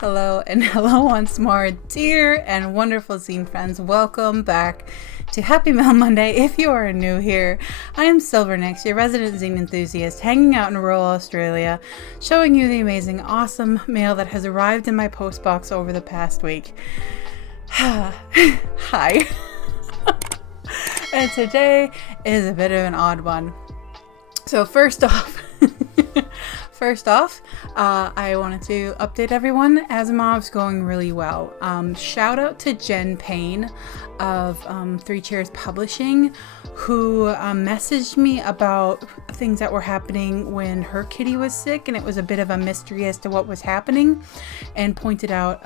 hello, and hello once more, dear and wonderful zine friends. Welcome back to Happy Mail Monday. If you are new here, I am Silvernex, your resident zine enthusiast, hanging out in rural Australia, showing you the amazing, awesome mail that has arrived in my post box over the past week. Hi. And today is a bit of an odd one. So first off, I wanted to update everyone. Asimov's going really well. Shout out to Jen Payne of Three Chairs Publishing, who messaged me about things that were happening when her kitty was sick, and it was a bit of a mystery as to what was happening, and pointed out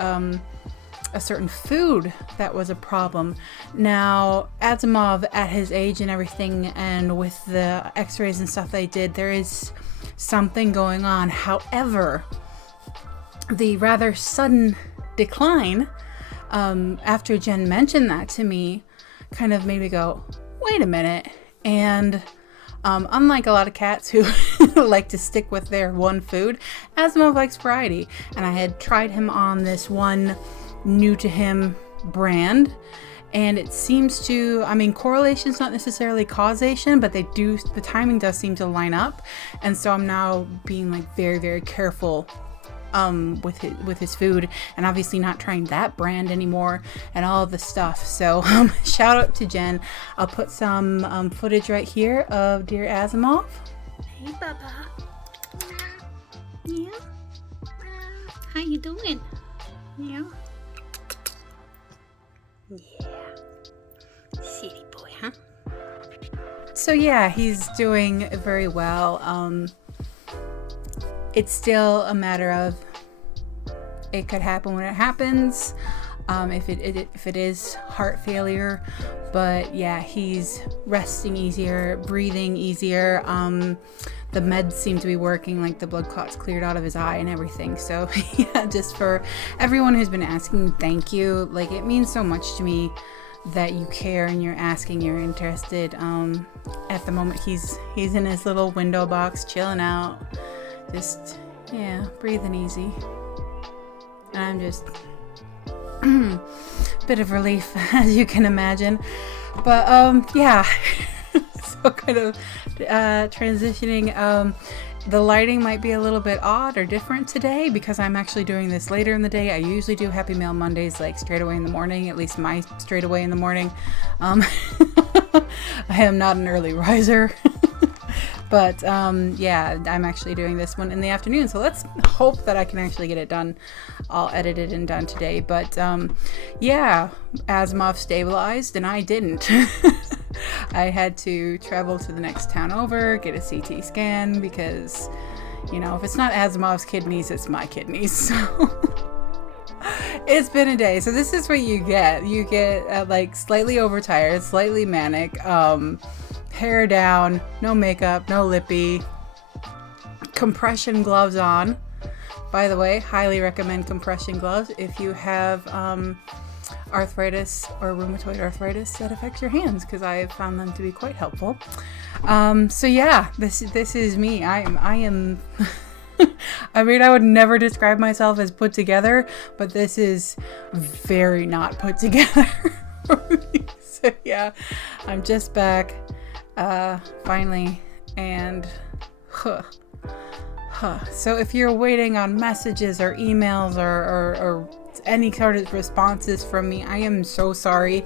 a certain food that was a problem. Now, Asimov, at his age and everything, and with the x-rays and stuff they did, there is something going on. However, the rather sudden decline after Jen mentioned that to me kind of made me go, wait a minute. And unlike a lot of cats who like to stick with their one food, Asimov likes variety. And I had tried him on this one new to him brand, and it seems to, correlation's not necessarily causation, but the timing does seem to line up. And so I'm now being like very, very careful with his food, and obviously not trying that brand anymore and all of the stuff. So shout out to Jen. I'll put some footage right here of dear Asimov. Hey Baba. Yeah. How you doing? Yeah. Yeah. City boy, huh? So yeah, he's doing very well. It's still a matter of, it could happen when it happens, if it is heart failure. But yeah, he's resting easier, breathing easier. The meds seem to be working, like the blood clots cleared out of his eye and everything. So yeah, just for everyone who's been asking, thank you. Like, it means so much to me that you care and you're asking, you're interested. At the moment, he's in his little window box, chilling out, just, yeah, breathing easy. And I'm just bit of relief, as you can imagine. But yeah. So kind of transitioning, the lighting might be a little bit odd or different today because I'm actually doing this later in the day. I usually do Happy Mail Mondays like straight away in the morning, at least my straight away in the morning. I am not an early riser. But yeah, I'm actually doing this one in the afternoon, so let's hope that I can actually get it done, all edited and done today. But yeah, Asimov stabilized and I didn't. I had to travel to the next town over, get a CT scan, because, you know, if it's not Asimov's kidneys, it's my kidneys. So it's been a day. So this is what you get. You get like slightly overtired, slightly manic, hair down, no makeup, no lippy, compression gloves on. By the way, highly recommend compression gloves if you have arthritis or rheumatoid arthritis that affects your hands, because I have found them to be quite helpful. So yeah, this is me. I am I mean, I would never describe myself as put together, but this is very not put together for me. So yeah, I'm just back finally, and so if you're waiting on messages or emails or any sort of responses from me, I am so sorry.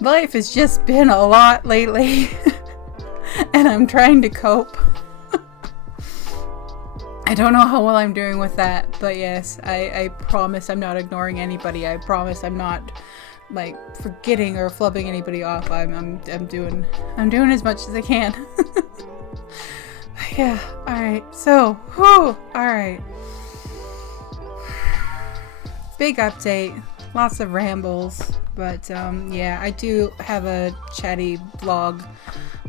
Life has just been a lot lately and I'm trying to cope. I don't know how well I'm doing with that, but yes, I promise I'm not ignoring anybody. I promise I'm not like forgetting or flubbing anybody off. I'm doing as much as I can. Yeah, alright, so alright, big update, lots of rambles, but yeah, I do have a chatty vlog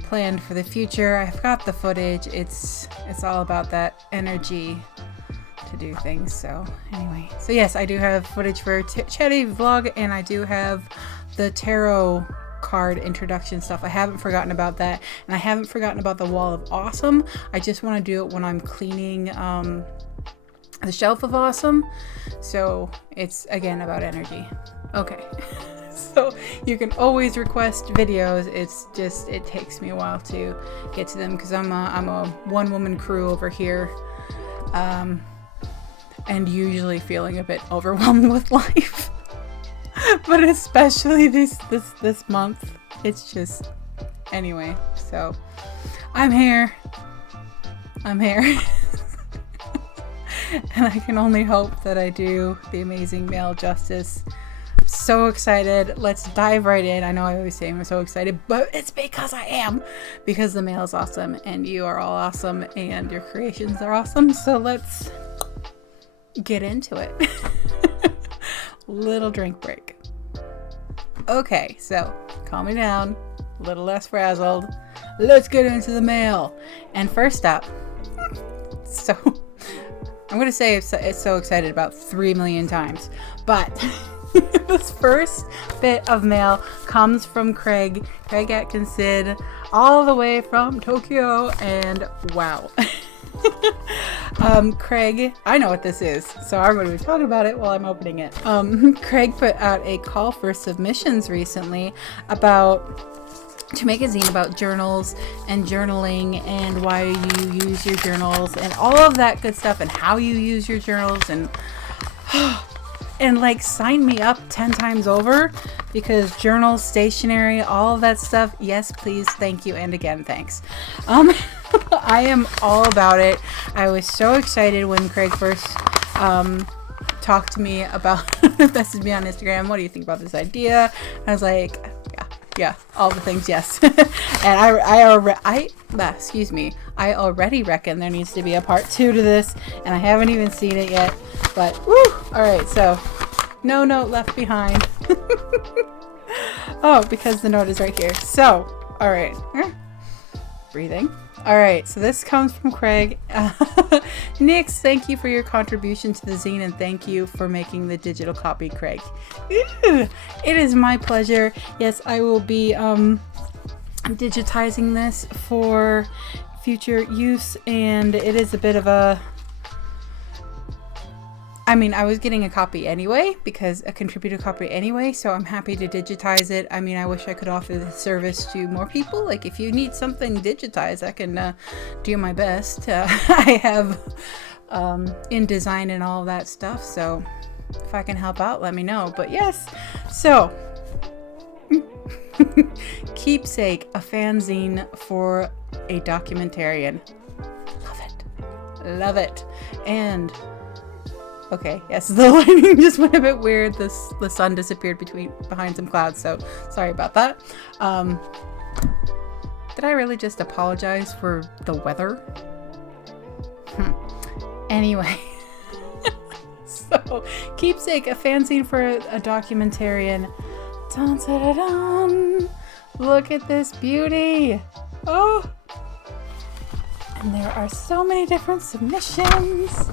planned for the future. I've got the footage. It's all about that energy to do things. So anyway, so yes, I do have footage for chatty vlog, and I do have the tarot card introduction stuff. I haven't forgotten about that, and I haven't forgotten about the Wall of Awesome. I just want to do it when I'm cleaning the shelf of awesome. So it's again about energy. Okay. So you can always request videos. It's just, it takes me a while to get to them because I'm a one-woman crew over here, and usually feeling a bit overwhelmed with life. But especially this month, it's just, anyway. So I'm here. And I can only hope that I do the amazing mail justice. So excited. Let's dive right in. I know I always say I'm so excited, but it's because I am. Because the mail is awesome and you are all awesome and your creations are awesome. So let's get into it. Little drink break. Okay, so calm me down. A little less frazzled. Let's get into the mail. And first up, so I'm going to say it's so excited about 3 million times, but this first bit of mail comes from Craig Atkinson, all the way from Tokyo, and wow. Craig, I know what this is, so I'm going to be talking about it while I'm opening it. Craig put out a call for submissions recently to make a zine about journals and journaling and why you use your journals and all of that good stuff and how you use your journals and like sign me up 10 times over, because journals, stationery, all of that stuff, yes please, thank you, and again thanks. I am all about it. I was so excited when Craig first talked to me about messaged me on Instagram, what do you think about this idea? I was like, yeah, all the things, yes. And I already reckon there needs to be a part 2 to this, and I haven't even seen it yet, but woo! Alright, so no note left behind. Oh, because the note is right here. So, alright. Breathing. Alright, so this comes from Craig. Nix, thank you for your contribution to the zine, and thank you for making the digital copy, Craig. It is my pleasure. Yes, I will be digitizing this for future use, and it is a bit of a... I mean, I was getting a copy anyway, because a contributor copy anyway, so I'm happy to digitize it. I mean, I wish I could offer this service to more people. Like, if you need something digitized, I can do my best. I have InDesign and all that stuff, so if I can help out, let me know. But yes, so Keepsake, a fanzine for a documentarian. Love it. And okay, yes, the lighting just went a bit weird. The sun disappeared behind some clouds, so sorry about that. Did I really just apologize for the weather? Anyway, so Keepsake, a fanzine for a documentarian. Dun, dun, dun, dun. Look at this beauty. Oh, and there are so many different submissions.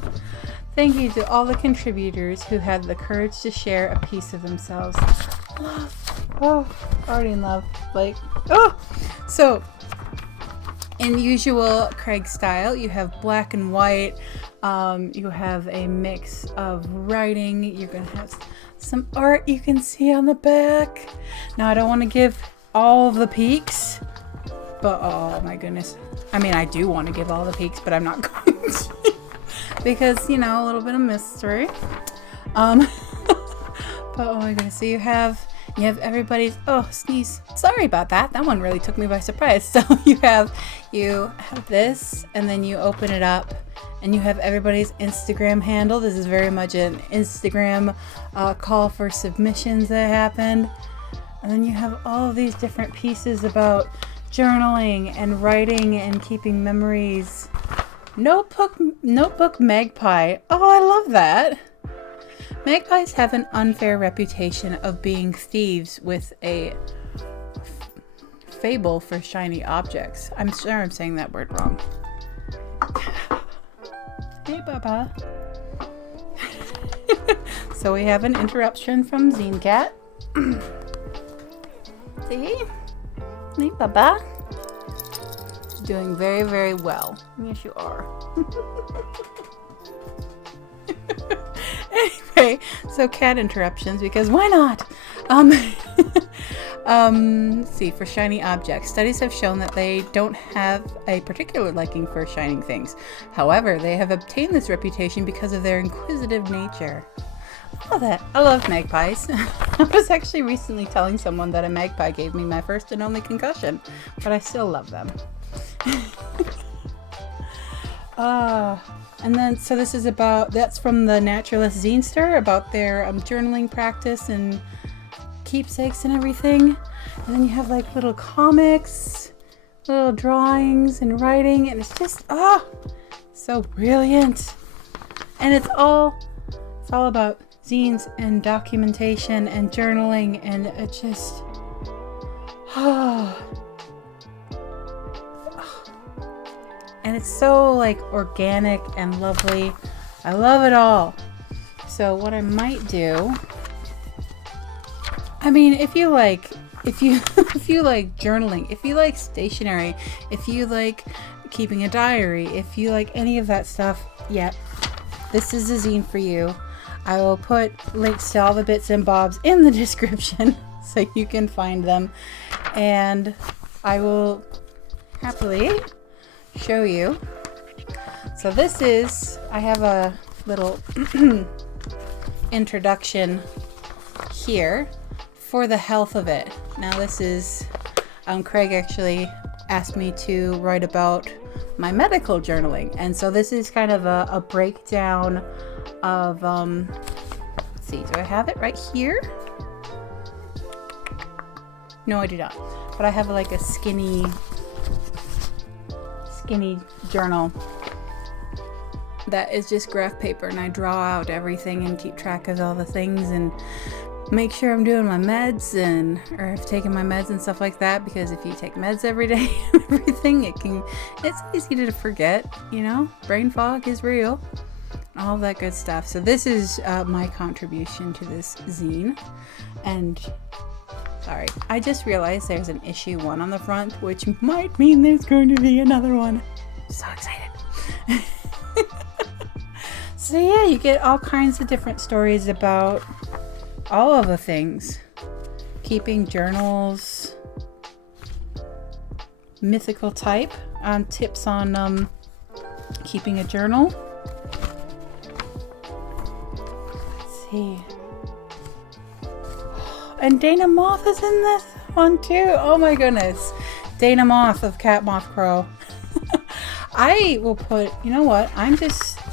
Thank you to all the contributors who had the courage to share a piece of themselves. Love. Oh, already in love. Like, oh! So, in usual Craig style, you have black and white. You have a mix of writing. You're going to have some art you can see on the back. Now, I don't want to give all of the peaks, but oh my goodness. I mean, I do want to give all the peaks, but I'm not going to. Because, you know, a little bit of mystery. But oh my goodness, so you have everybody's, oh, sneeze. Sorry about that. That one really took me by surprise. So you have this, and then you open it up, and you have everybody's Instagram handle. This is very much an Instagram call for submissions that happened. And then you have all of these different pieces about journaling and writing and keeping memories. Notebook Magpie. Oh, I love that. Magpies have an unfair reputation of being thieves with a fable for shiny objects. I'm sure I'm saying that word wrong. Hey, Baba. So we have an interruption from Zine Cat. See? Hey, Baba. Doing very, very well. Yes, you are. Anyway, so cat interruptions, because why not? Let's see, for shiny objects. Studies have shown that they don't have a particular liking for shining things. However, they have obtained this reputation because of their inquisitive nature. I love that. I love magpies. I was actually recently telling someone that a magpie gave me my first and only concussion, but I still love them. And then, so this is about, that's from the Naturalist Zinester, about their journaling practice and keepsakes and everything. And then you have like little comics, little drawings and writing, and it's just, so brilliant. And it's all about zines and documentation and journaling, and it just, and it's so like organic and lovely. I love it all. So what I might do, I mean, if you like journaling, if you like stationery, if you like keeping a diary, if you like any of that stuff, yeah, this is a zine for you. I will put links to all the bits and bobs in the description so you can find them, and I will happily show you. So this is, I have a little introduction here for the health of it. Now this is, Craig actually asked me to write about my medical journaling, and so this is kind of a breakdown of, let's see, do I have it right here? No, I do not, but I have like a skinny journal that is just graph paper, and I draw out everything and keep track of all the things and make sure I'm doing my meds or I've taken my meds and stuff like that, because if you take meds every day and everything, it's easy to forget, brain fog is real, all that good stuff. So this is my contribution to this zine. And sorry, I just realized there's an issue 1 on the front, which might mean there's going to be another one. I'm so excited. So yeah, you get all kinds of different stories about all of the things. Keeping journals, mythical type, tips on keeping a journal. Let's see. And Dana Moth is in this one too. Oh my goodness. Dana Moth of Cat Moth Crow. I will put, you know what?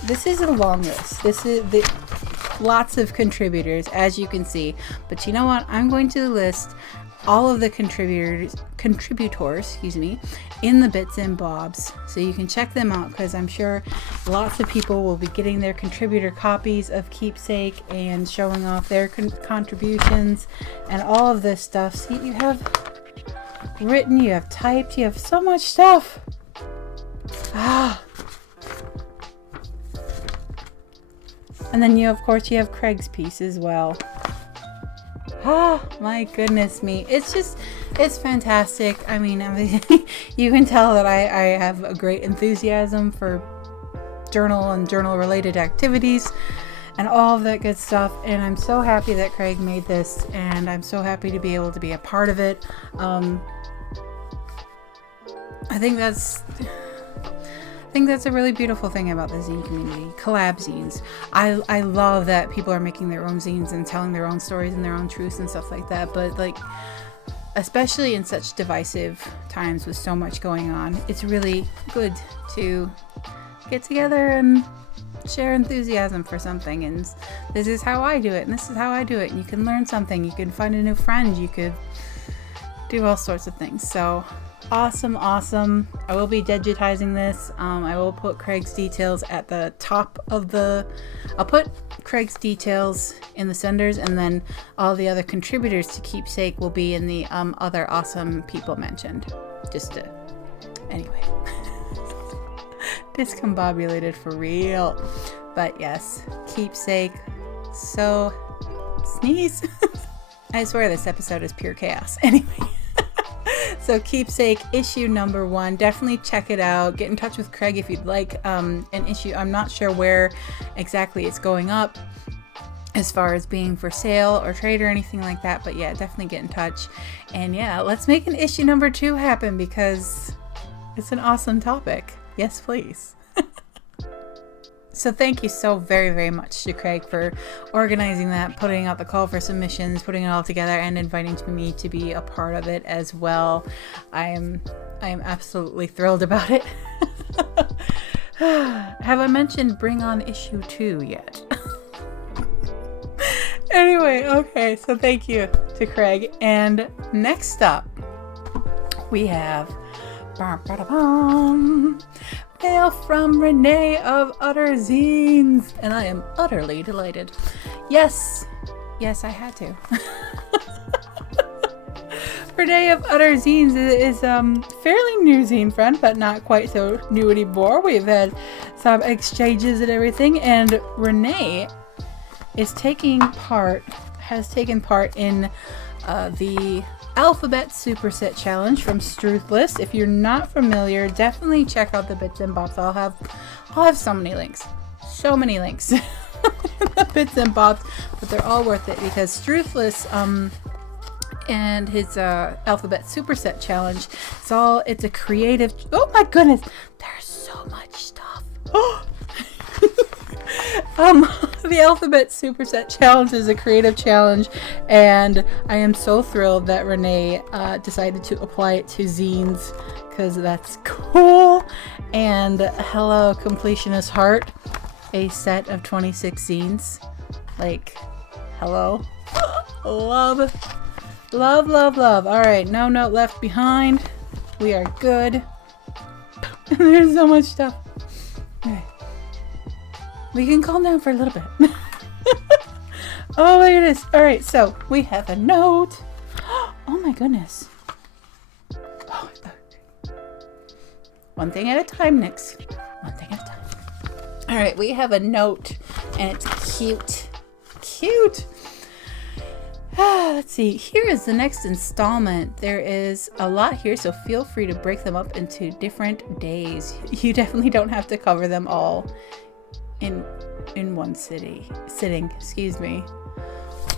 This is a long list. This is lots of contributors, as you can see. But you know what? I'm going to list all of the contributors, in the bits and bobs, so you can check them out, because I'm sure lots of people will be getting their contributor copies of Keepsake and showing off their contributions and all of this stuff. See, you have written, you have typed, you have so much stuff. And then of course you have Craig's piece as well. My goodness me. It's fantastic. I mean, you can tell that I have a great enthusiasm for journal and journal related activities and all of that good stuff. And I'm so happy that Craig made this, and I'm so happy to be able to be a part of it. I think that's a really beautiful thing about the zine community. Collab zines. I love that people are making their own zines and telling their own stories and their own truths and stuff like that. But like, especially in such divisive times with so much going on, it's really good to get together and share enthusiasm for something. And this is how I do it, and this is how I do it. And you can learn something. You can find a new friend. You could do all sorts of things. So awesome. I will be digitizing this. I will put Craig's details at the top of I'll put Craig's details in the senders, and then all the other contributors to Keepsake will be in the other awesome people mentioned. Anyway. Discombobulated for real. But yes, Keepsake. So, sneeze. I swear this episode is pure chaos. Anyway. So Keepsake issue number 1, definitely check it out. Get in touch with Craig if you'd like an issue. I'm not sure where exactly it's going up as far as being for sale or trade or anything like that, but yeah, definitely get in touch. And yeah, let's make an issue number 2 happen because it's an awesome topic. Yes, please. So thank you so very, very much to Craig for organizing that, putting out the call for submissions, putting it all together, and inviting me to be a part of it as well. I am absolutely thrilled about it. Have I mentioned bring on issue 2 yet? Anyway, okay, so thank you to Craig. And next up, we have mail from Renee of Utter Zines, and I am utterly delighted. Yes, I had to. Renee of Utter Zines is fairly new zine friend, but not quite so new anymore. We've had some exchanges and everything, and Renee has taken part in the Alphabet Superset Challenge from Struthless. If you're not familiar, definitely check out the bits and bops. I'll have so many links, bits and bops, but they're all worth it because Struthless and his Alphabet Superset Challenge, it's a creative. Oh my goodness, there's so much stuff. The Alphabet Superset Challenge is a creative challenge, and I am so thrilled that Renee decided to apply it to zines because that's cool. And hello, Completionist Heart, a set of 26 zines. Like, hello. Love. All right, no note left behind. We are good. There's so much stuff. Okay. We can calm down for a little bit. Oh my goodness. All right, so we have a note. Oh my goodness. Oh, one thing at a time, Nix. One thing at a time. All right, we have a note, and it's cute. Let's see. Here is the next installment. There is a lot here, so feel free to break them up into different days. You definitely don't have to cover them all in one sitting. Excuse me.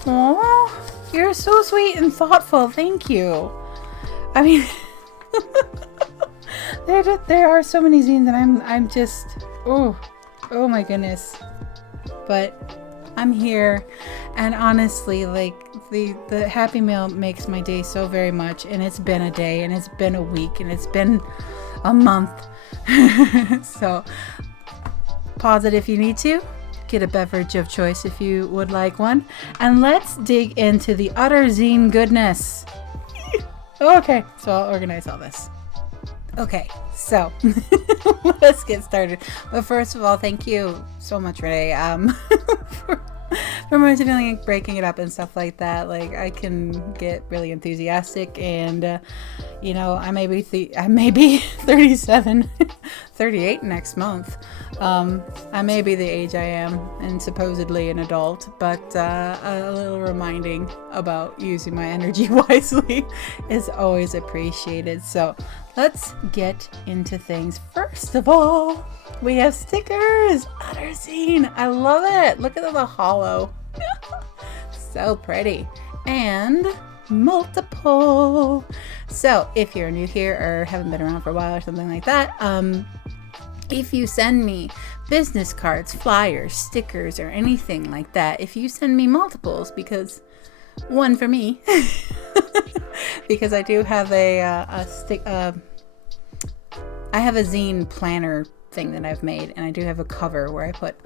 Aww, you're so sweet and thoughtful. Thank you. I mean, there are so many zines, and I'm just oh my goodness. But I'm here, and honestly, like the Happy Mail makes my day so very much. And it's been a day, and it's been a week, and it's been a month. So pause it if you need to. Get a beverage of choice if you would like one. And let's dig into the Utter Zine goodness. Okay, so I'll organize all this. Okay, so let's get started. But first of all, thank you so much, Renee, for mentioning like breaking it up and stuff like that. Like, I can get really enthusiastic, and I may be 37, 38 next month. I may be the age I am and supposedly an adult, but a little reminding about using my energy wisely is always appreciated. So let's get into things. First of all, we have stickers. Utter Zine. I love it. Look at the hollow. So pretty. And multiple. So if you're new here or haven't been around for a while or something like that, if you send me business cards, flyers, stickers, or anything like that, if you send me multiples, because one for me, because I do have I have a zine planner thing that I've made, and I do have a cover where I put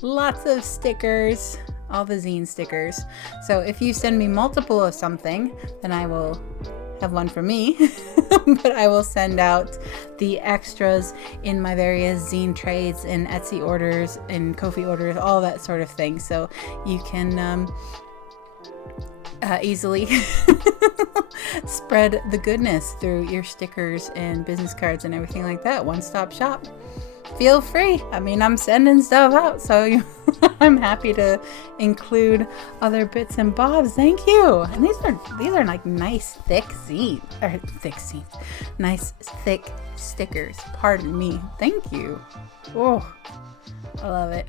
lots of stickers, all the zine stickers. So if you send me multiple of something, then I will have one for me, but I will send out the extras in my various zine trades and Etsy orders and Ko-fi orders, all that sort of thing. So you can easily spread the goodness through your stickers and business cards and everything like that. One-stop shop. feel free. I mean, I'm sending stuff out, so I'm happy to include other bits and bobs. Thank you. And these are like nice thick zines, nice thick stickers. Pardon me. Thank you. Oh, I love it.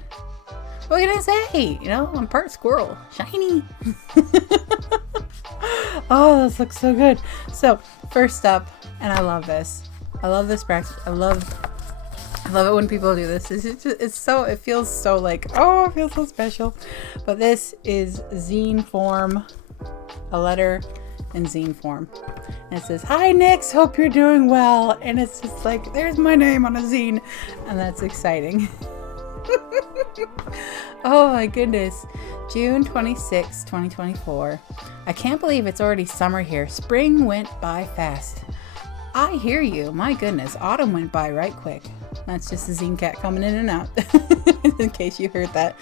What can I say? You know, I'm part squirrel. Shiny. Oh, this looks so good. So, first up, and I love this. I love this practice. I love it when people do this. It feels so like, oh, it feels so special. But this is zine form, a letter in zine form. And it says, "Hi, Nix, hope you're doing well." And it's just like, there's my name on a zine. And that's exciting. Oh my goodness. June 26, 2024. I can't believe it's already summer here. Spring went by fast. I hear you. My goodness. Autumn went by right quick. That's just the zine cat coming in and out. In case you heard that.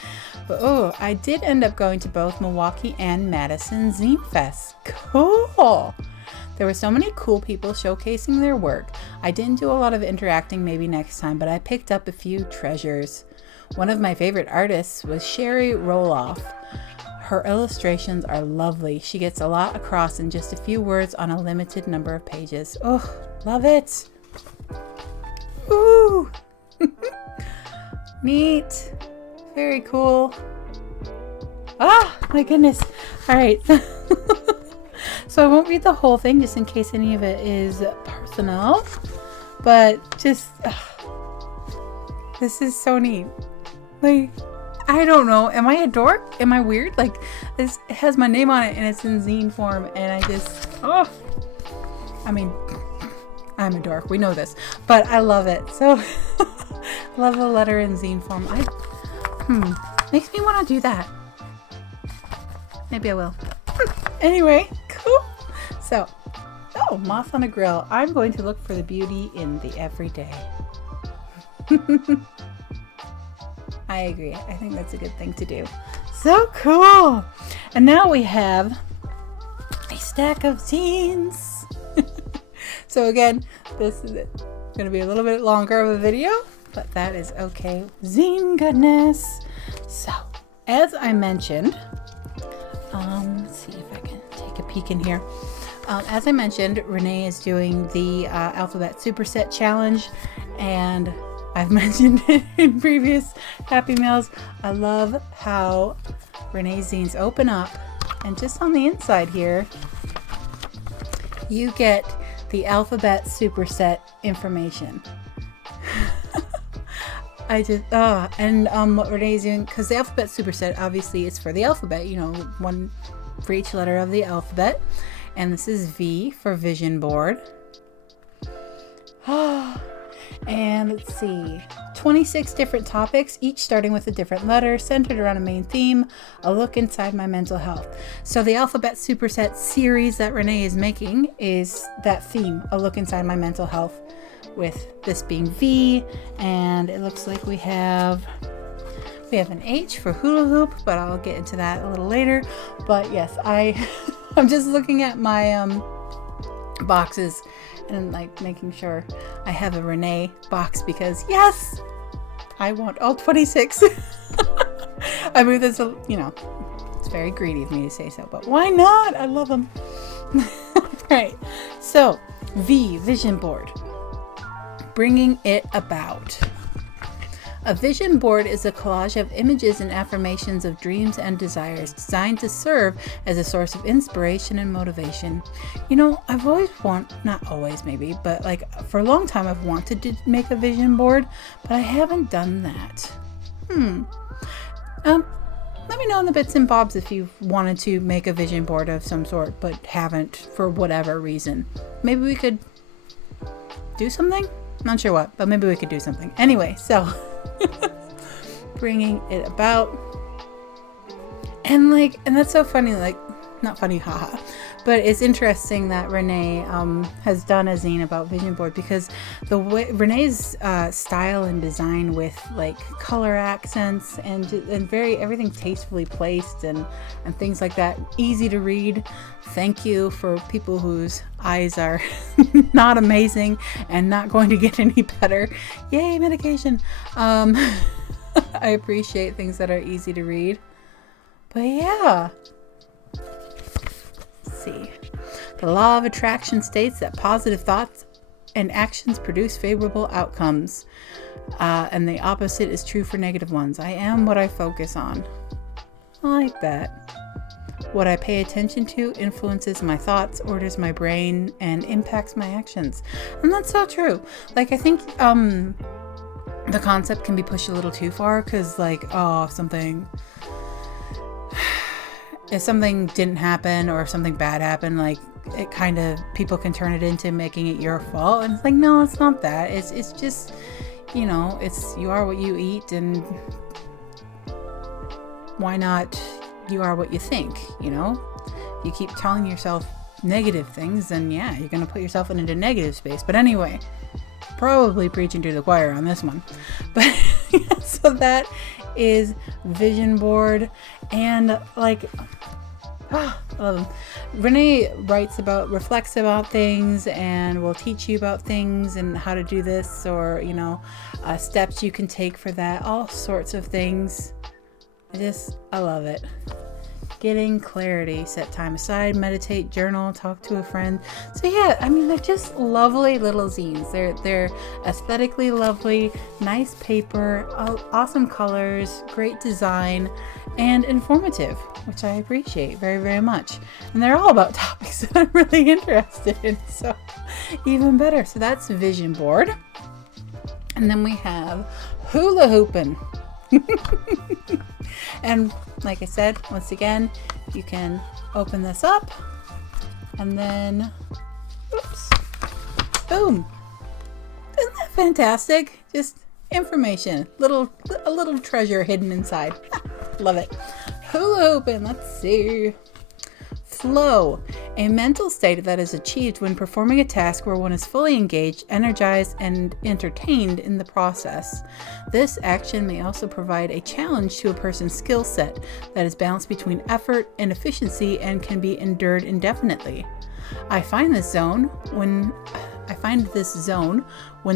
But oh, I did end up going to both Milwaukee and Madison Zine Fest. Cool. There were so many cool people showcasing their work. I didn't do a lot of interacting, maybe next time, but I picked up a few treasures. One of my favorite artists was Sherry Roloff. Her illustrations are lovely. She gets a lot across in just a few words on a limited number of pages. Oh, love it. Ooh. Neat. Very cool. Ah, my goodness. All right. So I won't read the whole thing just in case any of it is personal, but just, this is so neat. Like, I don't know. Am I a dork? Am I weird? Like, this has my name on it and it's in zine form, and I just, oh, I mean, I'm a dork. We know this, but I love it. So, love a letter in zine form. Makes me want to do that. Maybe I will. Anyway, cool. So, oh, moth on a grill. I'm going to look for the beauty in the everyday. I agree. I think that's a good thing to do. So cool. And now we have a stack of zines. So again, this is going to be a little bit longer of a video, but that is okay. Zine goodness. So, as I mentioned, let's see if I can take a peek in here. As I mentioned, Renee is doing the Alphabet Superset Challenge, and I've mentioned it in previous Happy Mails. I love how Renee's zines open up, and just on the inside here, you get the Alphabet Superset information. What Renee's doing, because the Alphabet Superset obviously is for the alphabet, you know, one for each letter of the alphabet. And this is V for Vision Board. And let's see, 26 different topics, each starting with a different letter, centered around a main theme, a look inside my mental health. So the Alphabet Superset series that Renee is making is that theme, a look inside my mental health, with this being V, and it looks like we have an H for hula hoop, but I'll get into that a little later. But yes, I'm just looking at my boxes and like making sure I have a Renee box, because yes, I want all 26. I mean, this, you know, it's very greedy of me to say so, but why not? I love them. Right. So V, Vision Board. Bringing it about. A vision board is a collage of images and affirmations of dreams and desires designed to serve as a source of inspiration and motivation. You know, I've always not always maybe, but like for a long time I've wanted to make a vision board, but I haven't done that. Let me know in the bits and bobs if you've wanted to make a vision board of some sort, but haven't for whatever reason. Maybe we could do something? Not sure what, but maybe we could do something. Anyway, so bringing it about. And that's so funny. Like, not funny, haha. But it's interesting that Renee has done a zine about vision board, because the way Renee's style and design with like color accents and everything tastefully placed and things like that, easy to read. Thank you for people whose eyes are not amazing and not going to get any better. Yay, medication. I appreciate things that are easy to read. But yeah. Let's see. The law of attraction states that positive thoughts and actions produce favorable outcomes. And the opposite is true for negative ones. I am what I focus on. I like that. What I pay attention to influences my thoughts, orders my brain, and impacts my actions. And that's so true. Like, I think the concept can be pushed a little too far, because like, if something didn't happen or if something bad happened, like it kind of, people can turn it into making it your fault. And it's like, no, it's not that. It's just, it's, you are what you eat, and why not you are what you think, You keep telling yourself negative things, then yeah, you're going to put yourself into negative space. But anyway, probably preaching to the choir on this one. But so that is vision board. And like, I love them. Renee reflects about things and will teach you about things and how to do this, or steps you can take for that, all sorts of things. I love it. Getting clarity, set time aside, meditate, journal, talk to a friend. So yeah, they're just lovely little zines. They're aesthetically lovely, nice paper, awesome colors, great design, and informative, which I appreciate very, very much. And they're all about topics that I'm really interested in, so even better. So that's vision board. And then we have hula hooping. And like I said, once again, you can open this up and then, oops, boom. Isn't that fantastic? Just information, a little treasure hidden inside. Love it. Hula hooping, let's see. Flow, a mental state that is achieved when performing a task where one is fully engaged, energized, and entertained in the process. This action may also provide a challenge to a person's skill set that is balanced between effort and efficiency and can be endured indefinitely. I find this zone when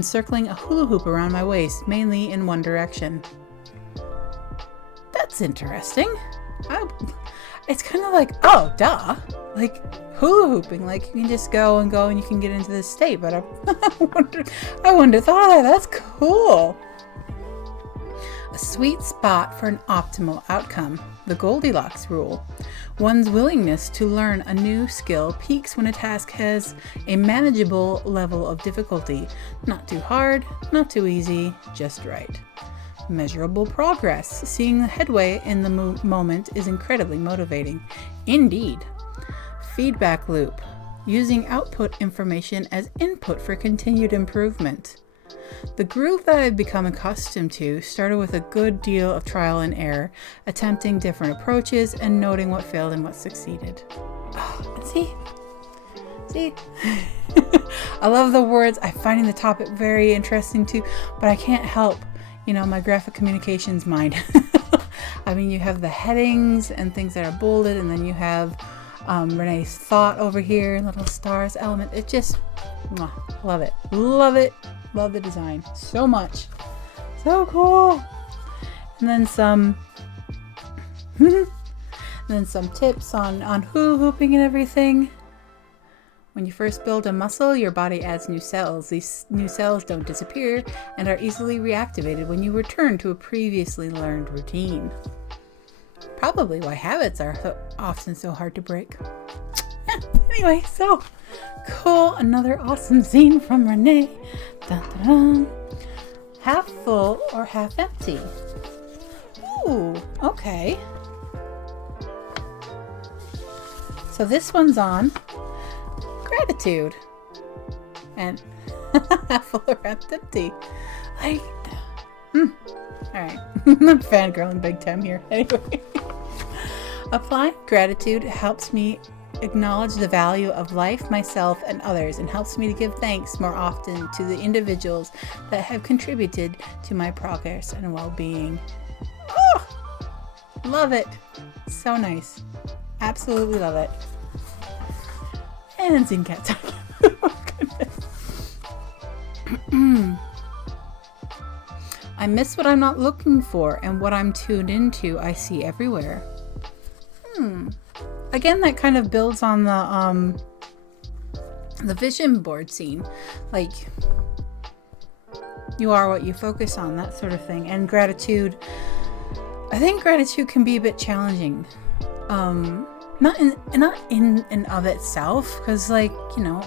circling a hula hoop around my waist, mainly in one direction. That's interesting. It's kind of like, oh, duh. Like hula hooping, like you can just go and you can get into this state. But I wouldn't have thought of that. That's cool. A sweet spot for an optimal outcome. The Goldilocks rule. One's willingness to learn a new skill peaks when a task has a manageable level of difficulty. Not too hard, not too easy, just right. Measurable progress. Seeing the headway in the moment is incredibly motivating. Indeed. Feedback loop. Using output information as input for continued improvement. The groove that I've become accustomed to started with a good deal of trial and error, attempting different approaches and noting what failed and what succeeded. See? I love the words. I'm finding the topic very interesting too, but I can't help my graphic communications mind. You have the headings and things that are bolded, and then you have Renee's thought over here, little stars element. It just, love it. Love it. Love the design so much. So cool. And then some tips on hula hooping and everything. When you first build a muscle, your body adds new cells. These new cells don't disappear and are easily reactivated when you return to a previously learned routine. Probably why habits are often so hard to break. Anyway, so cool. Another awesome zine from Renee. Dun, dun, dun. Half full or half empty? Ooh, okay. So this one's on gratitude and full or half empty. All right. I'm fangirling big time here. Anyway. Applying gratitude helps me acknowledge the value of life, myself, and others, and helps me to give thanks more often to the individuals that have contributed to my progress and well-being. Oh, love it. So nice. Absolutely love it. And Zine cat time. Oh, goodness. I miss what I'm not looking for, and what I'm tuned into I see everywhere. Again, that kind of builds on the vision board scene. Like, you are what you focus on, that sort of thing. And gratitude, I think gratitude can be a bit challenging. Not in and of itself, because, like, you know,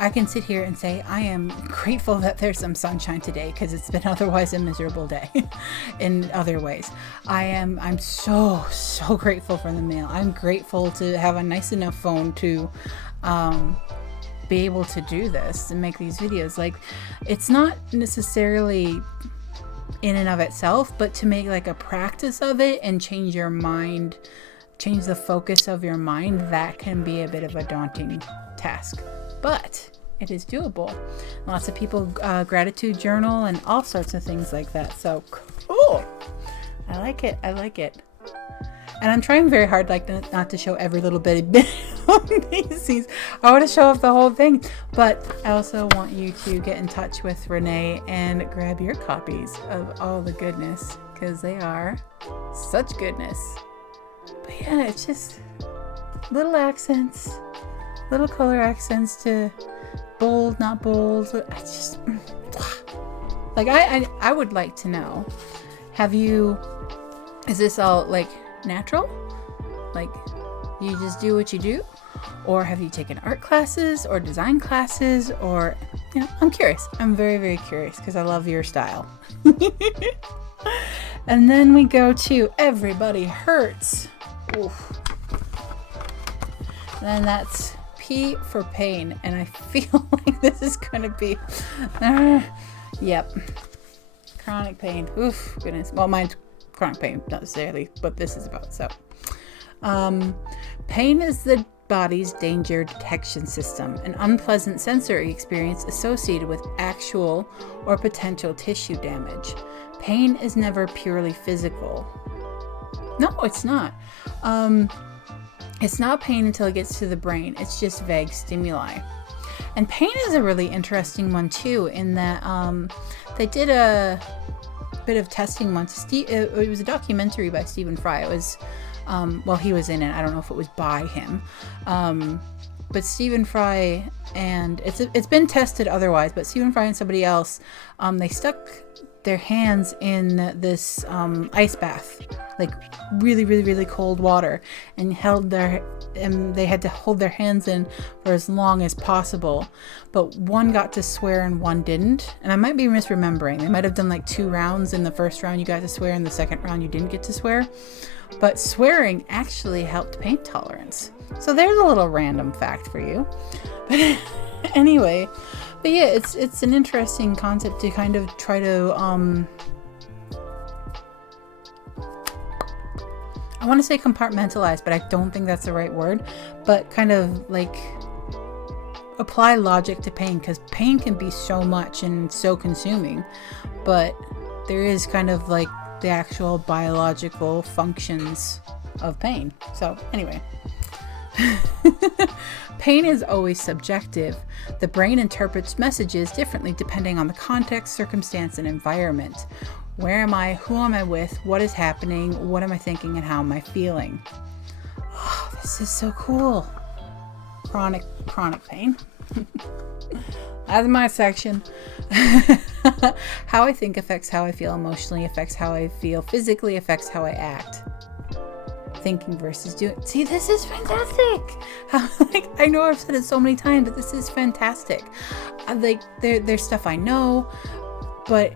I can sit here and say I am grateful that there's some sunshine today, because it's been otherwise a miserable day in other ways. I'm so grateful for the mail. I'm grateful to have a nice enough phone to be able to do this and make these videos. Like, it's not necessarily in and of itself, but to make like a practice of it and change your mind, change the focus of your mind, that can be a bit of a daunting task. But it is doable. Lots of people gratitude journal and all sorts of things like that. So cool. I like it. And I'm trying very hard, like, not to show every little bit of these scenes. I want to show off the whole thing, but I also want you to get in touch with Renee and grab your copies of all the goodness, because they are such goodness. But yeah, it's just little accents, little color accents to bold, not bold. I just, like, I would like to know, is this all like natural? Like, you just do what you do? Or have you taken art classes or design classes? Or, you know, I'm curious. I'm very, very curious, because I love your style. And then we go to Everybody Hurts. Oof. Then that's P for pain, and I feel like this is gonna be yep, chronic pain. Oof, goodness. Well, mine's chronic pain, not necessarily what this is about. So pain is the body's danger detection system, an unpleasant sensory experience associated with actual or potential tissue damage. Pain is never purely physical. No, it's not. It's not pain until it gets to the brain. It's just vague stimuli. And pain is a really interesting one too, in that they did a bit of testing once. It was a documentary by Stephen Fry. It was, well, he was in it. I don't know if it was by him. But Stephen Fry, and it's been tested otherwise, but Stephen Fry and somebody else, they stuck their hands in this ice bath, like really, really, really cold water, and they had to hold their hands in for as long as possible. But one got to swear and one didn't. And I might be misremembering. They might have done like 2 rounds. In the first round you got to swear, in the second round you didn't get to swear. But swearing actually helped pain tolerance. So there's a little random fact for you. But anyway, but yeah, it's an interesting concept to kind of try to I want to say compartmentalize, but I don't think that's the right word, but kind of like apply logic to pain, because pain can be so much and so consuming, but there is kind of like the actual biological functions of pain. So anyway, pain is always subjective. The brain interprets messages differently depending on the context, circumstance, and environment. Where am I? Who am I with? What is happening? What am I thinking? And how am I feeling? Oh, this is so cool. Chronic pain. That's my section. How I think affects how I feel emotionally, affects how I feel physically, affects how I act. Thinking versus doing. See, this is fantastic. Like, I know I've said it so many times, but this is fantastic. Like, there's stuff I know, but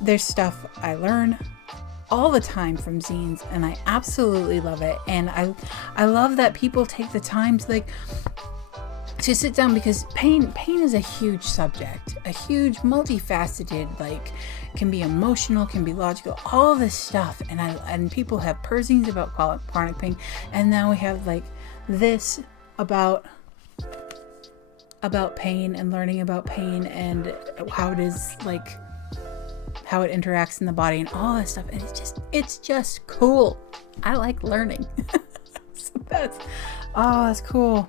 there's stuff I learn all the time from zines, and I absolutely love it. And I love that people take the time to, like, to sit down, because pain is a huge subject, a huge multifaceted, like, can be emotional, can be logical, all this stuff. And people have zines about chronic pain, and now we have like this about pain and learning about pain and how it is, like, how it interacts in the body and all that stuff. And it's just cool. I like learning. So that's cool.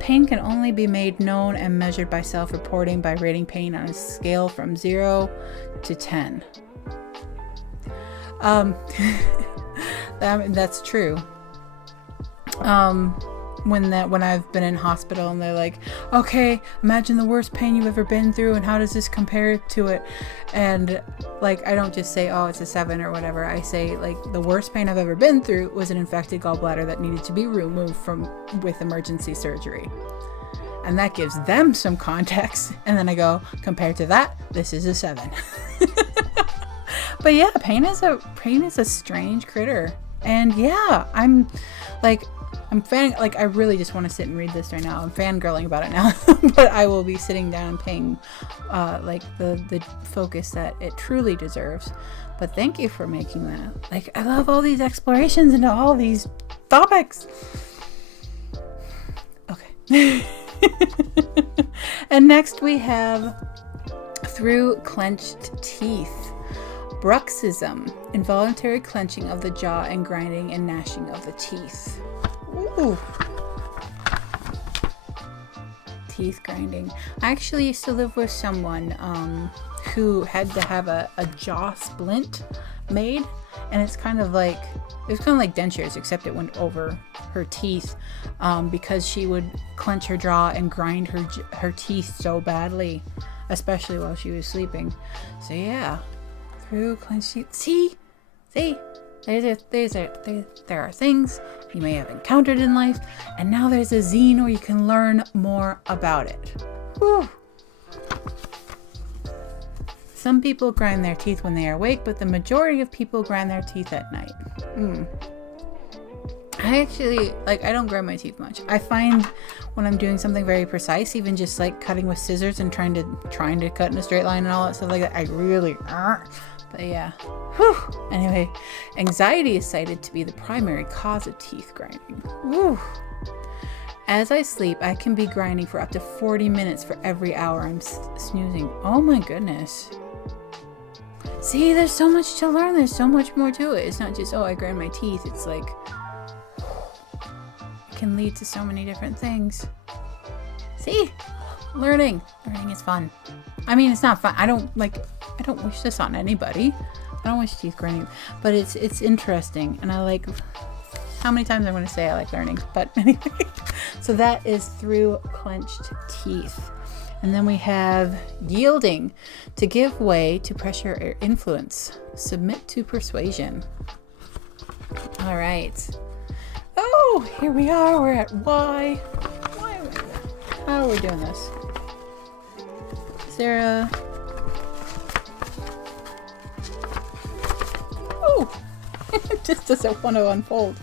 Pain can only be made known and measured by self-reporting by rating pain on a scale from 0 to 10. That's true. When I've been in hospital and they're like, okay, imagine the worst pain you've ever been through and how does this compare to it? And like, I don't just say, oh, it's a 7 or whatever. I say, like, the worst pain I've ever been through was an infected gallbladder that needed to be removed with emergency surgery. And that gives them some context. And then I go, compared to that, this is a 7. But yeah, pain is a strange critter. And yeah, I really just want to sit and read this right now. I'm fangirling about it now, but I will be sitting down and paying like the focus that it truly deserves. But thank you for making that. Like, I love all these explorations into all these topics. Okay. And next we have through clenched teeth. Bruxism, involuntary clenching of the jaw and grinding and gnashing of the teeth. Ooh. Teeth grinding. I actually used to live with someone who had to have a jaw splint made, and it was kind of like dentures, except it went over her teeth, because she would clench her jaw and grind her teeth so badly, especially while she was sleeping. So yeah, through clenched teeth. See, there are things you may have encountered in life, and now there's a zine where you can learn more about it. Whew. Some people grind their teeth when they are awake, but the majority of people grind their teeth at night. I actually, I don't grind my teeth much. I find when I'm doing something very precise, even just like cutting with scissors and trying to cut in a straight line and all that stuff like that, I really, but yeah. Whew. Anyway, anxiety is cited to be the primary cause of teeth grinding. Whew. As I sleep, I can be grinding for up to 40 minutes for every hour I'm snoozing. Oh my goodness. See, there's so much to learn. There's so much more to it. It's not just, oh, I grind my teeth. It's like, it can lead to so many different things. See? Learning is fun. I mean, it's not fun. I don't wish this on anybody. I don't wish teeth grinding, but it's interesting, and I like. How many times I'm going to say I like learning? But anyway, so that is through clenched teeth, and then we have yielding, to give way to pressure or influence, submit to persuasion. All right. Oh, here we are. We're at Y. How are we doing this? Sarah. Oh, it just doesn't want to unfold.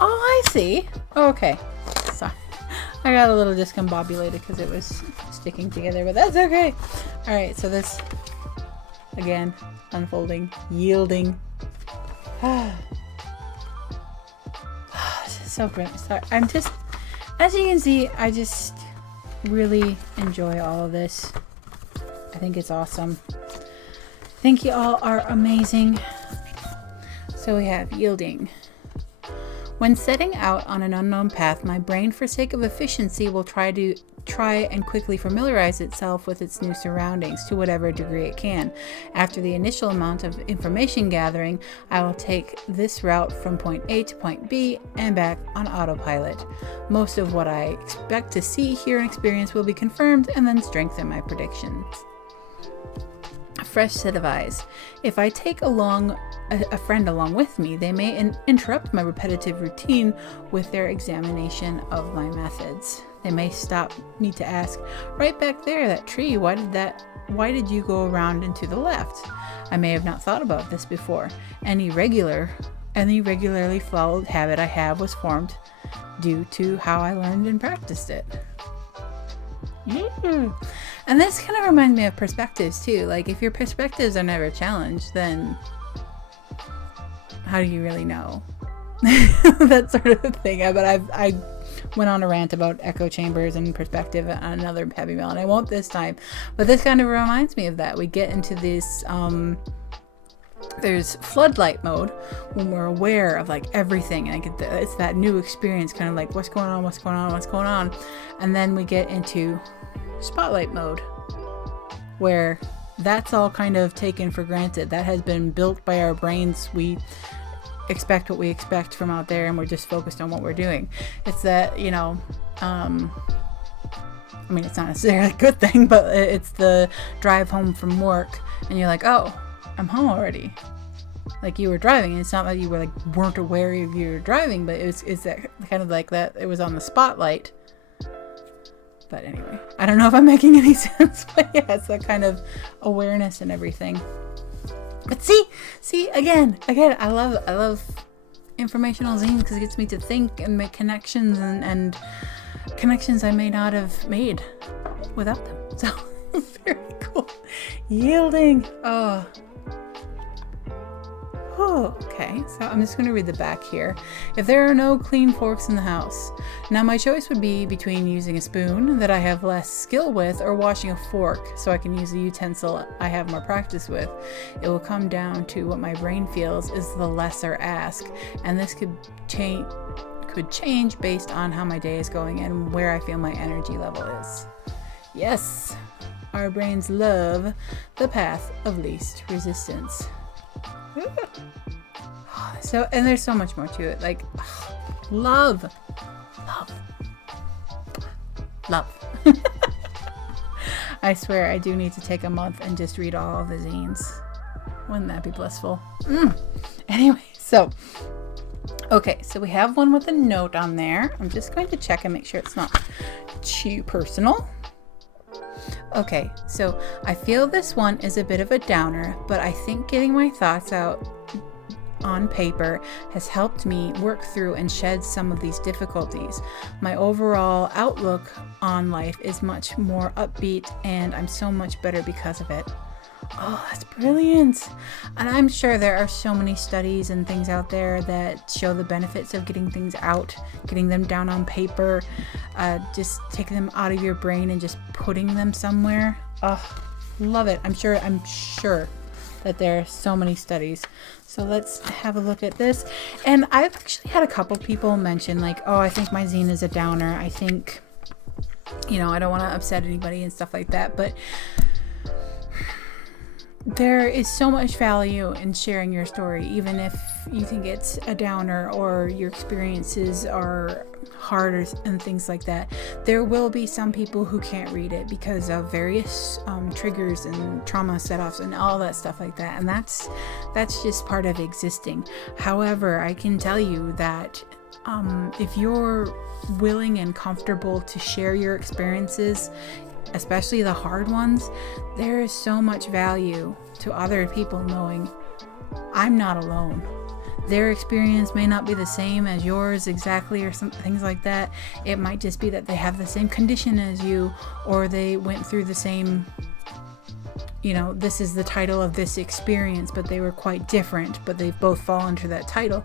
Oh, I see. Okay. Sorry. I got a little discombobulated because it was sticking together, but that's okay. All right. So this, again, unfolding, yielding. This is so great. Sorry. I'm just, as you can see, I just really enjoy all of this. I think it's awesome. I think you all are amazing. So we have yielding. When setting out on an unknown path, my brain, for sake of efficiency, will try and quickly familiarize itself with its new surroundings to whatever degree it can. After the initial amount of information gathering, I will take this route from point A to point B and back on autopilot. Most of what I expect to see, hear, and experience will be confirmed and then strengthen my predictions. A fresh set of eyes. If I take a friend along with me, they may interrupt my repetitive routine with their examination of my methods. They may stop me to ask, right back there, that tree, why did you go around and to the left? I may have not thought about this before. Any regularly followed habit I have was formed due to how I learned and practiced it. And this kind of reminds me of perspectives too. Like, if your perspectives are never challenged, then how do you really know? That sort of thing. But I went on a rant about echo chambers and perspective on another Happy Mail, and I won't this time. But this kind of reminds me of that. We get into this there's floodlight mode when we're aware of like everything, and it's that new experience, kind of like what's going on, and then we get into spotlight mode where that's all kind of taken for granted. That has been built by our brains. We expect what we expect from out there, and we're just focused on what we're doing. It's that, I mean, it's not necessarily a good thing, but it's the drive home from work and you're like, oh, I'm home already. Like, you were driving, and it's not like you were like weren't aware you were driving, but it's that kind of like that. It was on the spotlight. But anyway, I don't know if I'm making any sense, but yeah, it's that kind of awareness and everything. But see, again, I love informational zines because it gets me to think and make connections and connections I may not have made without them. So very cool. Yielding. Okay, so I'm just going to read the back here. If there are no clean forks in the house. Now, my choice would be between using a spoon that I have less skill with or washing a fork so I can use a utensil I have more practice with. It will come down to what my brain feels is the lesser ask, and this could change based on how my day is going and where I feel my energy level is. Yes, our brains love the path of least resistance. So, and there's so much more to it. Like, love. I swear I do need to take a month and just read all of the zines. Wouldn't that be blissful? Anyway, so we have one with a note on there. I'm just going to check and make sure it's not too personal. Okay, so I feel this one is a bit of a downer, but I think getting my thoughts out on paper has helped me work through and shed some of these difficulties. My overall outlook on life is much more upbeat, and I'm so much better because of it. Oh, that's brilliant. And I'm sure there are so many studies and things out there that show the benefits of getting things out, getting them down on paper, just taking them out of your brain and just putting them somewhere. Oh, love it. I'm sure that there are so many studies. So let's have a look at this. And I've actually had a couple people mention like, oh, I think my zine is a downer. I think, I don't want to upset anybody and stuff like that, but there is so much value in sharing your story, even if you think it's a downer or your experiences are harder and things like that. There will be some people who can't read it because of various triggers and trauma set-offs and all that stuff like that, and that's just part of existing. However, I can tell you that if you're willing and comfortable to share your experiences, especially the hard ones, there is so much value to other people knowing I'm not alone. Their experience may not be the same as yours exactly, or some things like that. It might just be that they have the same condition as you, or they went through the same, this is the title of this experience, but they were quite different, but they both fall under that title.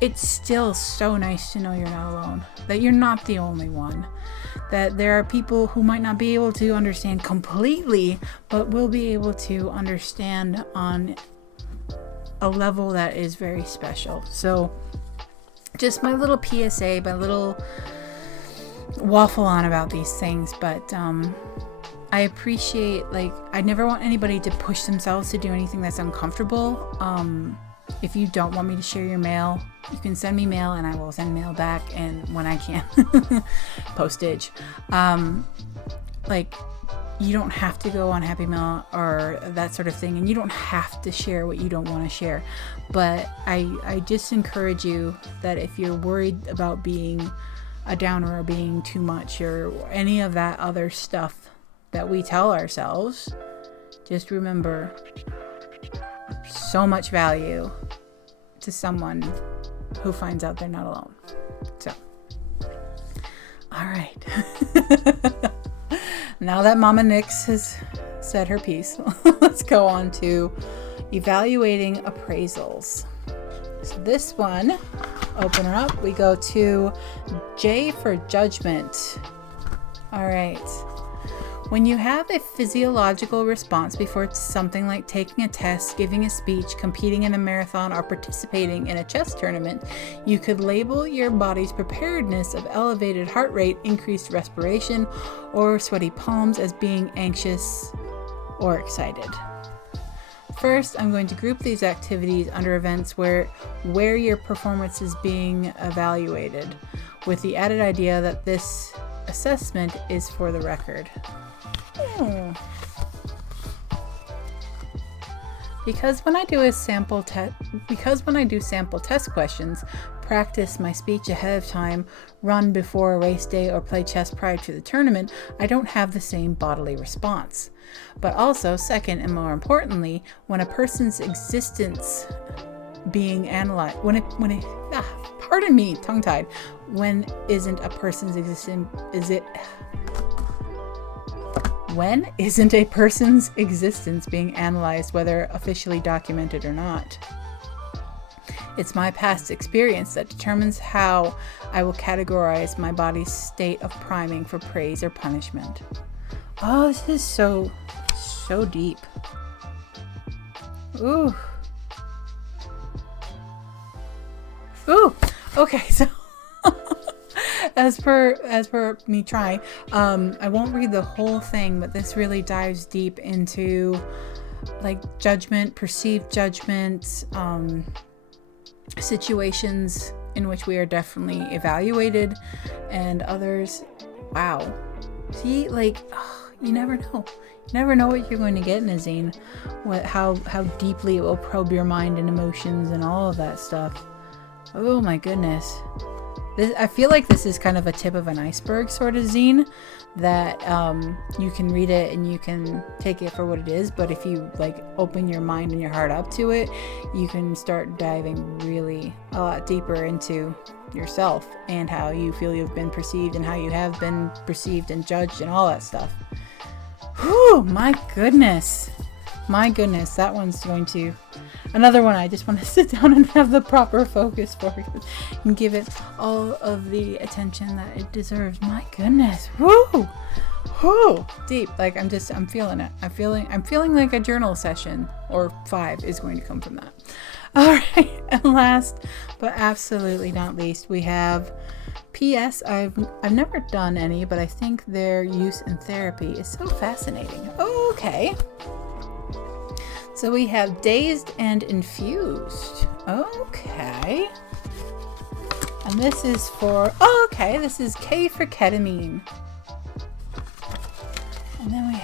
It's still so nice to know you're not alone, that you're not the only one, that there are people who might not be able to understand completely, but will be able to understand on a level that is very special. So just my little PSA, my little waffle on about these things, but I appreciate, I never want anybody to push themselves to do anything that's uncomfortable. If you don't want me to share your mail, you can send me mail and I will send mail back, and when I can, postage. You don't have to go on Happy Mail or that sort of thing, and you don't have to share what you don't want to share. But I just encourage you that if you're worried about being a downer or being too much or any of that other stuff that we tell ourselves, just remember, so much value to someone who finds out they're not alone. So, all right. Now that Mama Nix has said her piece, let's go on to evaluating appraisals. So this one, open her up, we go to J for judgment. All right. When you have a physiological response before something like taking a test, giving a speech, competing in a marathon, or participating in a chess tournament, you could label your body's preparedness of elevated heart rate, increased respiration, or sweaty palms as being anxious or excited. First, I'm going to group these activities under events where your performance is being evaluated, with the added idea that this assessment is for the record. Because when I do sample test questions, practice my speech ahead of time, run before a race day, or play chess prior to the tournament, I don't have the same bodily response. But also, second and more importantly, when a person's existence being analyzed, when isn't a person's existence being analyzed, whether officially documented or not? It's my past experience that determines how I will categorize my body's state of priming for praise or punishment. Oh, this is so deep. Ooh. Okay, so as per me trying, I won't read the whole thing, but this really dives deep into like judgment, perceived judgment, situations in which we are definitely evaluated, and others. Wow. See, like, you never know. You never know what you're going to get in a zine. How deeply it will probe your mind and emotions and all of that stuff. Oh my goodness. I feel like this is kind of a tip of an iceberg sort of zine that you can read it and you can take it for what it is, but if you like open your mind and your heart up to it, you can start diving really a lot deeper into yourself and how you feel you've been perceived and how you have been perceived and judged and all that stuff. Whew, my goodness, that one's going to another one I just want to sit down and have the proper focus for it and give it all of the attention that it deserves. My goodness. Woo! Deep. Like I'm feeling it. I'm feeling like a journal session or 5 is going to come from that. All right. And last but absolutely not least, we have P.S. I've never done any, but I think their use in therapy is so fascinating. Okay. So we have dazed and infused. Okay. And this is this is K for ketamine. And then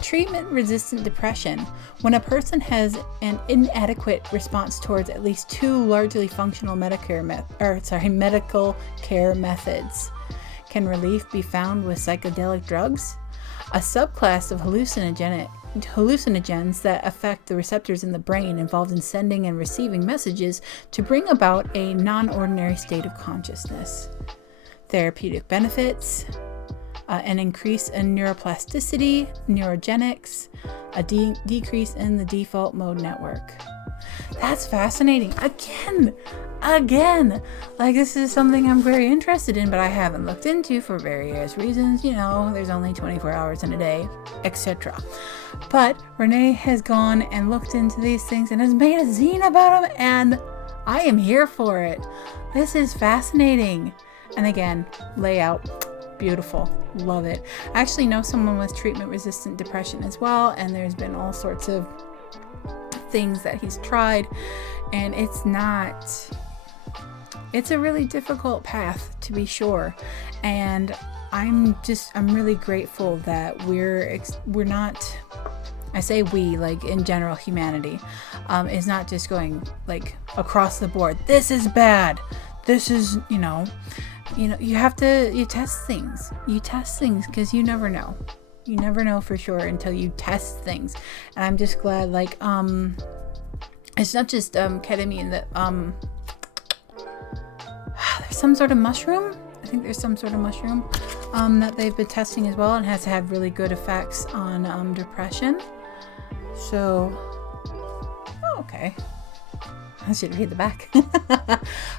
treatment-resistant depression. When a person has an inadequate response towards at least 2 largely functional medical care methods, can relief be found with psychedelic drugs? A subclass of hallucinogens that affect the receptors in the brain involved in sending and receiving messages to bring about a non-ordinary state of consciousness. Therapeutic benefits, an increase in neuroplasticity, neurogenics, a decrease in the default mode network. That's fascinating. Again, like this is something I'm very interested in, but I haven't looked into for various reasons. You know, there's only 24 hours in a day, etc. But Renee has gone and looked into these things and has made a zine about them, and I am here for it. This is fascinating. And again, layout, beautiful. Love it. I actually know someone with treatment-resistant depression as well, and there's been all sorts of things that he's tried, and it's a really difficult path, to be sure. And I'm really grateful that we're not, I say we, like in general, humanity is not just going like across the board. This is bad. This is, you test things. You test things because you never know. You never know for sure until you test things. And I'm just glad, like, it's not just ketamine that there's some sort of mushroom. I think there's some sort of mushroom that they've been testing as well, and has had really good effects on depression. So, okay. I should read the back.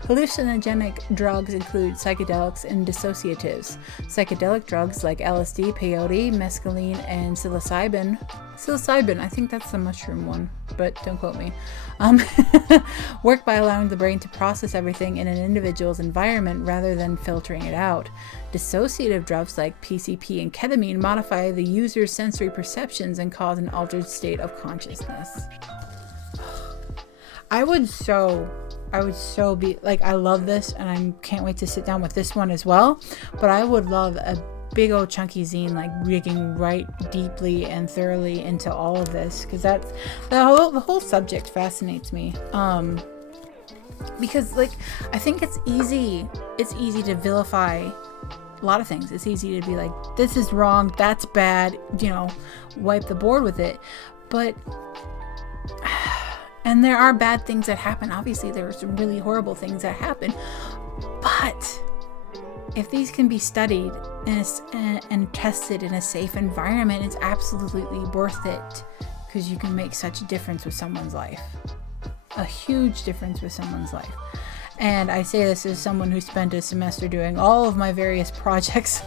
Hallucinogenic drugs include psychedelics and dissociatives. Psychedelic drugs like LSD, peyote, mescaline, and psilocybin. Psilocybin, I think that's the mushroom one, but don't quote me. Work by allowing the brain to process everything in an individual's environment rather than filtering it out. Dissociative drugs like PCP and ketamine modify the user's sensory perceptions and cause an altered state of consciousness. I would so be like, I love this, and I can't wait to sit down with this one as well. But I would love a big old chunky zine, like digging right deeply and thoroughly into all of this, because that's the whole subject fascinates me. Because like, I think it's easy to vilify a lot of things. It's easy to be like, this is wrong, that's bad, wipe the board with it. But and there are bad things that happen. Obviously, there are some really horrible things that happen. But if these can be studied and tested in a safe environment, it's absolutely worth it, because you can make such a difference with someone's life. A huge difference with someone's life. And I say this as someone who spent a semester doing all of my various projects.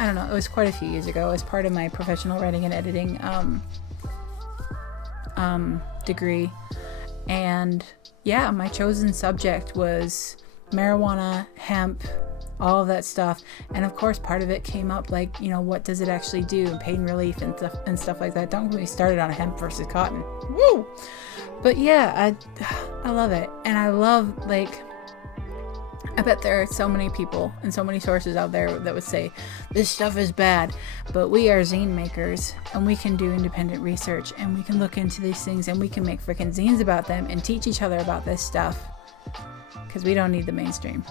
I don't know, it was quite a few years ago as part of my professional writing and editing degree. And yeah, my chosen subject was marijuana, hemp, all of that stuff. And of course, part of it came up like, what does it actually do? Pain relief and stuff like that. Don't get me started on hemp versus cotton. Woo! But yeah, I love it. And I love, like, I bet there are so many people and so many sources out there that would say this stuff is bad, but we are zine makers, and we can do independent research, and we can look into these things, and we can make freaking zines about them and teach each other about this stuff, because we don't need the mainstream.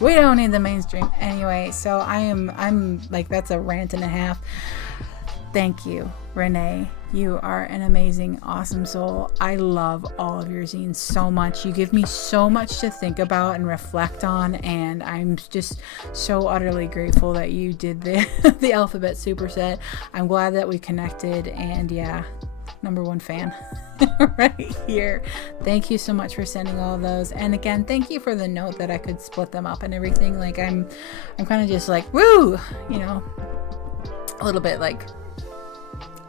We don't need the mainstream anyway. So I'm like, that's a rant and a half. Thank you, Renee. You are an amazing, awesome soul. I love all of your zines so much. You give me so much to think about and reflect on, and I'm just so utterly grateful that you did the alphabet superset. I'm glad that we connected, and yeah, #1 fan right here. Thank you so much for sending all of those. And again, thank you for the note that I could split them up and everything. Like, I'm kind of just like, woo, a little bit like,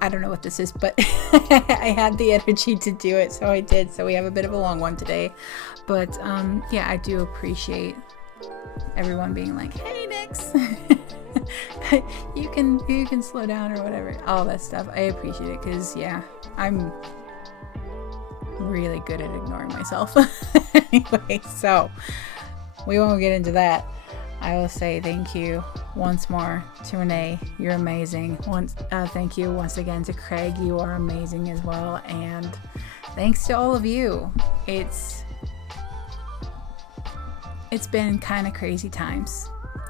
I don't know what this is, but I had the energy to do it, so I did. So we have a bit of a long one today. But yeah, I do appreciate everyone being like, hey, Nix, you can slow down or whatever. All that stuff. I appreciate it, because yeah, I'm really good at ignoring myself. Anyway, so we won't get into that. I will say thank you once more to Renee. You're amazing. Thank you once again to Craig. You are amazing as well. And thanks to all of you. It's been kind of crazy times.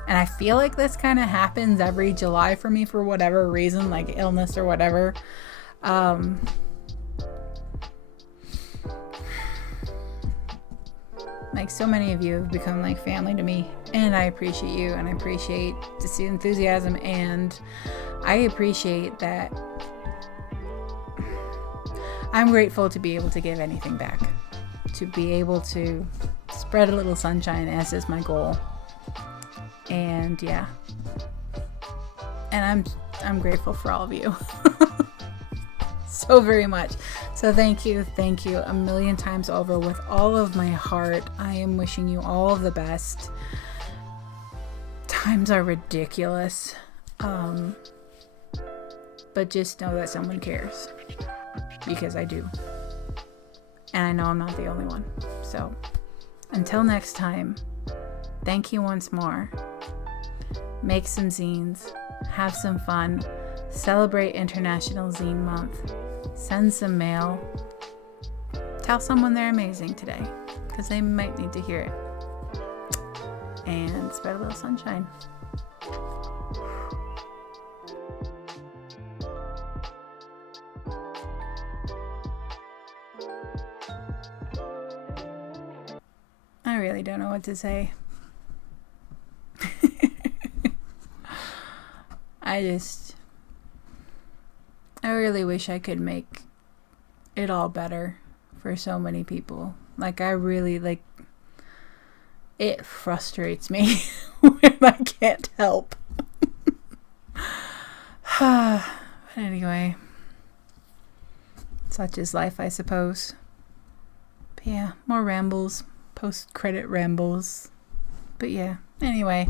And I feel like this kind of happens every July for me for whatever reason, like illness or whatever. Like, so many of you have become like family to me, and I appreciate you, and I appreciate to see the enthusiasm, and I appreciate that I'm grateful to be able to give anything back, to be able to spread a little sunshine, as is my goal. And yeah, and I'm grateful for all of you. So very much. So thank you a million times over with all of my heart. I am wishing you all of the best. Times are ridiculous, but just know that someone cares, because I do, and I know I'm not the only one. So until next time, thank you once more. Make some zines, have some fun, celebrate International Zine Month. Send some mail. Tell someone they're amazing today, because they might need to hear it. And spread a little sunshine. really don't know what to say. I really wish I could make it all better for so many people. Like, I really, like, it frustrates me when I can't help. But anyway, such is life, I suppose. But yeah, more rambles, post-credit rambles. But yeah, anyway.